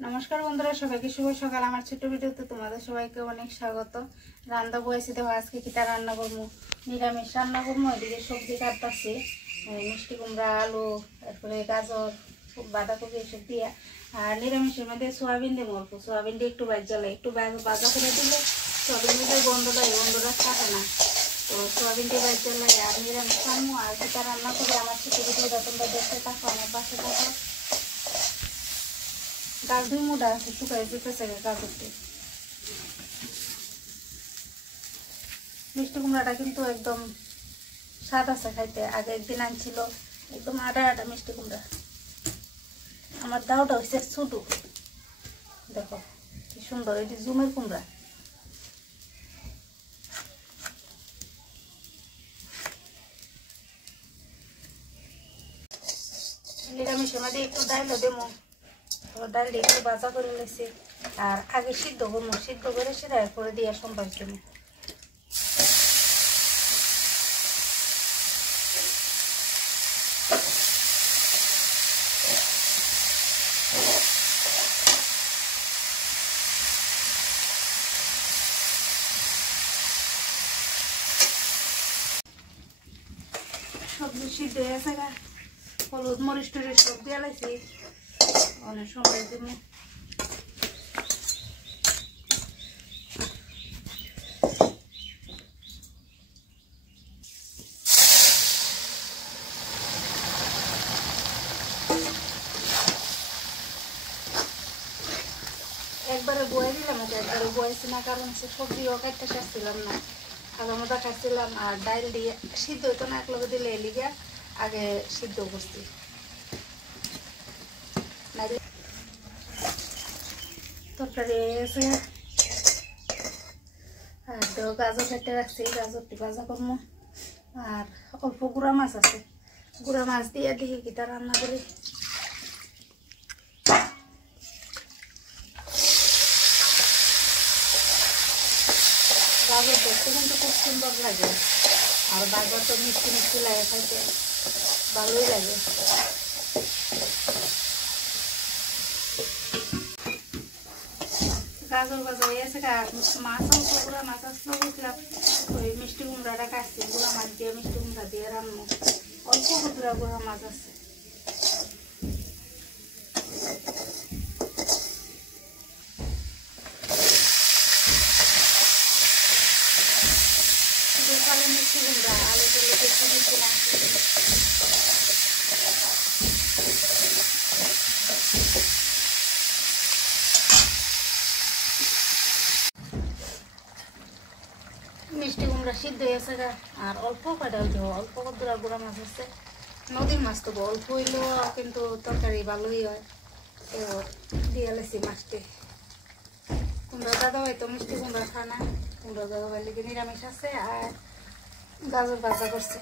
नमस्कार बंधुरा सबाइके शुभ सकाल। आमार छोटो भिडियोते तोमादेर सबाइके अनेक स्वागत। रान्ना बयेछि देखो आज के किता रान्ना करबो, निरामिष रान्ना करबो। एदिके सब्जी काटताछि मिष्टि कुमड़ा आलू तारपरे गाजर बाँधाकपि एसब दिया। और निरामिषेर मধ্যে सोयाबिन देবो, अल्प सोयाबिन दिये एकटु एकटु भाजा करे दिले सोयाबिन दिये गन्धटा থাকে না। তো সোয়াবিন দিয়ে ভাজলে আর নিরামিষ রান্না আর কিতা রান্না করে আমার ছোটো ভিডিওটা তোমরা দেখতে থাকো, আমার পাশে থাকো। গাছ দুই মুড়া আছে শুকাই যেতেছে গাছটি। মিষ্টি কুমড়াটা কিন্তু একদম স্বাদ আছে খাইতে। আগে একদিন আনছিল একদম আটা আটা মিষ্টি কুমড়া। আমার দাওটা হচ্ছে ছোট, দেখো কি সুন্দর, এটি জুমের কুমড়া। নিরামিষের মধ্যে একটু ডাইলও দেবো, ডাল দিয়ে একটু ভাজা করে নিয়েছি। আর আগে সিদ্ধ করবো, সিদ্ধ করে সেটা করে দিয়ে সম্বার জন্য। সবজি সিদ্ধ হয়ে গেছে, হলুদ মরিচ টরিচ সব দিয়ে লাইছি, অনেক সময় দিব। একবারে বয়ে দিলাম, একবারে বয়েছি না, কারণ সে সবজিও কাটতে চাচ্ছিলাম না, আগে মতো খাচ্ছিলাম। আর ডাইল দিয়ে সিদ্ধ হইতো না, একলগে দিলে এলিগে আগে সিদ্ধ করছি। তরকারি এসে আর তো গাজর কেটে রাখছি, গাজরটি ভাজা করবো। আর অল্প গুঁড়া মাছ আছে, গুঁড়া মাছ দিয়ে দেখি কিটা রান্না করি। গাজর দেখতে কিন্তু খুব সুন্দর লাগে, আর গাজর তো মিষ্টি মিষ্টি লাগে খাইতে, ভালোই লাগে। গাজর ভাজা হয়ে গেছে, মাছ অল্প গুঁড়া মাছ আসলেও বুঝলাম ওই মিষ্টি কুমড়াটা কাটছি, গুঁড়া মাছ দিয়ে মিষ্টি কুমড়া দিয়ে রান্না। অল্প গুঁড়া মাছ আছে। মিষ্টি কুমড়া আলু তেলে দেখতে দিচ্ছি না। মিষ্টি কুমড়া সিদ্ধ হয়েছে, আর অল্প কয়টা অল্প গুঁড়া মাছ আছে। নদীর মাছ তো অল্প হইলেও কিন্তু তরকারি ভালোই হয়। তো দিয়ে লেছি মাছটি। কুমড়া দাদা ভাই তো মিষ্টি কুমড়া খানা, কুমড়া দাদা ভাই লেগে নিরামিষ আছে। আর গাজর ভাজা করছে।